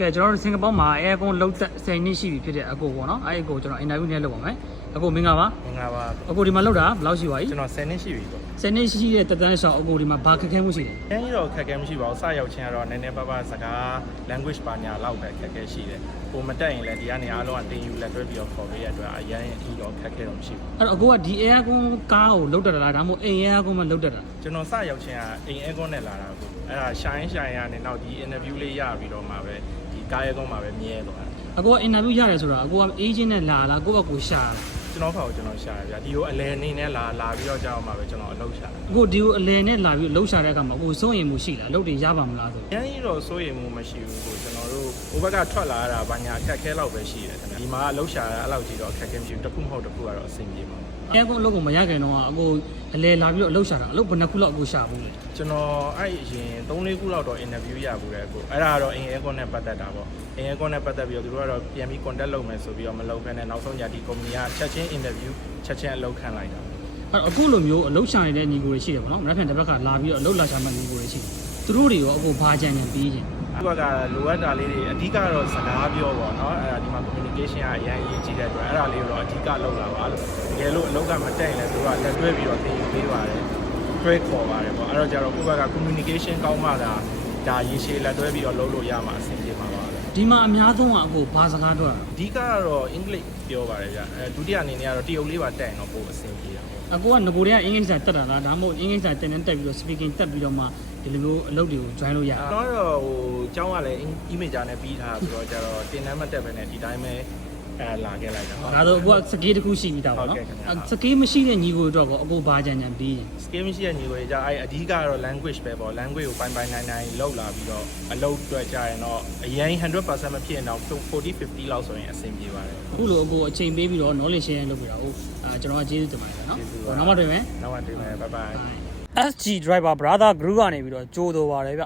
ကဲကျွန်တော်တို့စင်ကာပူမှာ aircon လုံးသက်10နှစ်ရှိပြီဖြစ်တဲ့အကိုပေါ့နော်အဲ့ဒီအကိုကျွန်တော် interview နဲ့လုပ်ပါမယ်အကိုမင်္ဂလာပါမင်္ဂလာပါအကိုဒီမှာလောက်တာဘယ်လောက်ရှိပါ යි ကျွန်တော်10နှစ်ရှိပြီပေါ့10နှစ်ရှိတဲ့တက်တန်းရှောင်းအကိုဒီမှာဘာခက်ခဲမှုရှိလဲ။အဲဒီတော့ခက်ခဲမရှိပါဘူး။စရောက်ချင်းကတော့နည်းနည်းပါးပါးစကား language ပါညာလောက်ပဲခက်ခဲရှိတယ်။ကိုမတက်ရင်လည်းဒီကနေအားလုံးကတင်ယူလက်တွဲပြီးတော့ခေါ်ပေးရတဲ့အတွက်အရင်အီတော့ခက်ခဲတော့မရှိဘူးအဲ့တော့အကိုကဒီ aircon ကားကိုလုတ်တက်တာလားဒါမှမဟုတ်အိမ် aircon မှာလုတ်တက်တာ။ကျွန်တော်စရောက်ချင်းကအိမ်အဲကွန်နဲ့လာတာကိုအဲ့ဒါရှိုင်းရှိုင်းရနေနောက်ဒီ interview လေးရပြီးတော့မှပဲဒီ ကားရဲကွန်မှာပဲမြဲသွားတယ်အကိုက interview ရတယ်ဆိုတာအကိုက agent နဲ့လာလားကိုယ့်ဘက်ကိုရှာတာ။ ကျွန်တော်ဖောက်ကျွန်တော်ရှာရဗျာ။ဒီကိုအလဲအနေနဲ့လာလာပြီးတော့ကြောက်မှပဲကျွန်တော်အလုပ်ရှာတယ်အကိုဒီကိုအလယ်နဲ့လာပြီးလှုပ်ရှာတဲ့အခါမှာအကိုစိုးရင်မှုရှိလားအလုပ်တွေရပါမလားဆို။ရန်ကြီးတော့စိုးရိမ်မှုမရှိဘူးကိုကျွန်တော်တို့ဟိုဘက်ကထွက်လာတာဘာညာအခက်ခဲလောက်ပဲရှိတယ်ခင်ဗျာ။ဒီမှာအလုပ်ရှာတာအဲ့လောက်ကြီးတော့အခက်ခဲမရှိဘူး။တစ်ခုမဟုတ်တစ်ခုကတော့အဆင်ပြေပါဘူး။ aircon အလုပ်ကိုမရခင်တော့အကိုအလယ်လာပြီးတော့အလုပ်ရှာတာအလုပ်ဘယ်နှခုလောက်အကိုရှာဘူးလဲကျွန်တော်အဲ့အရင်3-4ခုလောက်တော့ interview ရဘူးတဲ့အခုအဲ့ဒါကတော့အင် aircon နဲ့ပတ်သက်တာပေါ့အင် aircon နဲ့ပတ်သက်ပြီးတော့သူတို့ကတော့ပြန်ပြီး contact လုပ်မယ်ဆိုပြီးတော့မလုပ်ဘဲနဲ့နောက်ဆုံးညဒီ company ကချက်ချင်း interview ချက်ချင်းအလုပ်ခံလိုက်တာအဲ့တော့အခုလိုမျိုးအလုပ်ရှာနေတဲ့ညီကိုတွေရှိတယ်ပေါ့နော်မနေ့ကတစ်ဘက်ကလာပြီးတော့အလုပ်လာရှာမဲ့ညီကိုတွေရှိတယ်သူတို့တွေရောအကိုဘာကြံကြံပြီးခြင်းအခုကလိုအပ်တာလေးတွေအဓိကတော့စကားပြောပေါ့နော်အဲ့ဒါဒီမှာ communication ကအရင်အရေးကြီးတဲ့အတွက်အဲ့ဒါလေးကိုတော့အဓိကလုပ်လာပါလို့တကယ်လို့အလုပ်ကမတက်ရင်လည်းသူတို့ကလက်တွဲပြီးတော့သင်ယူပေးပါတယ်တွဲခေါ်ပါတယ်ပေါ့အဲ့တော့ကျတော့ကိုယ့်ဘက်က communication ကောင်းမှသာဒါရေရှည်လက်တွဲပြီးတော့လုပ်လို့ရမှာအဆင်ပြေမှာပါပဲ ဒီမှာအများဆုံးကအကိုဘာစကားပြောတာအဓိကကတော့အင်္ဂလိပ်ပြောပါတယ်ဗျအဲဒုတိယအနေနဲ့ကတော့တရုတ်လေးပါတက်ရင်တော့ပိုအဆင်ပြေတာပေါ့အကိုကငကိုတွေကအင်္ဂလိပ်စာတက်တာလားဒါမှမဟုတ်အင်္ဂလိပ်စာတင်တင်တက်ပြီးတော့ speaking တက်ပြီးတော့မှဒီလိုမျိုးအလုပ်တွေကို join လို့ရတယ်ကျွန်တော်တော့ဟိုအကြောင်းကလည်း email ကြားနဲ့ပြီးထားပြီးတော့ကျတော့တင်နမ်းမတက်ပဲနဲ့ဒီတိုင်းပဲ အဲလာခဲ့လိုက်တာဒါဆိုအကိုကစကေးတစ်ခုရှိပြီးသားပေါ့နော်ဟုတ်ကဲ့ခင်ဗျာစကေးမရှိတဲ့ညီကိုတော့အကိုဘာကြံကြံပြီးခြင်း scale မရှိတဲ့ညီကိုကြအဲအဓိကကတော့ language ပဲပေါ့ language ကိုပိုင်းပိုင်းနိုင်နိုင်လောက်လာပြီးတော့အလုပ်အတွက်ကြရင်တော့အရင်100%မဖြစ်ရင်တော့40 50လောက်ဆိုရင်အဆင်ပြေပါတယ်အခုလိုအကိုအချိန်ပေးပြီးတော့ knowledge share လုပ်ပြတာဟုတ်အာကျွန်တော်ကကျေးဇူးတင်ပါတယ်နော်ဟိုနောက်မှတွေ့မယ်နောက်မှတွေ့မယ် bye bye SG driver brother group ကနေပြီးတော့ကြိုးတော်ပါတယ်ဗျ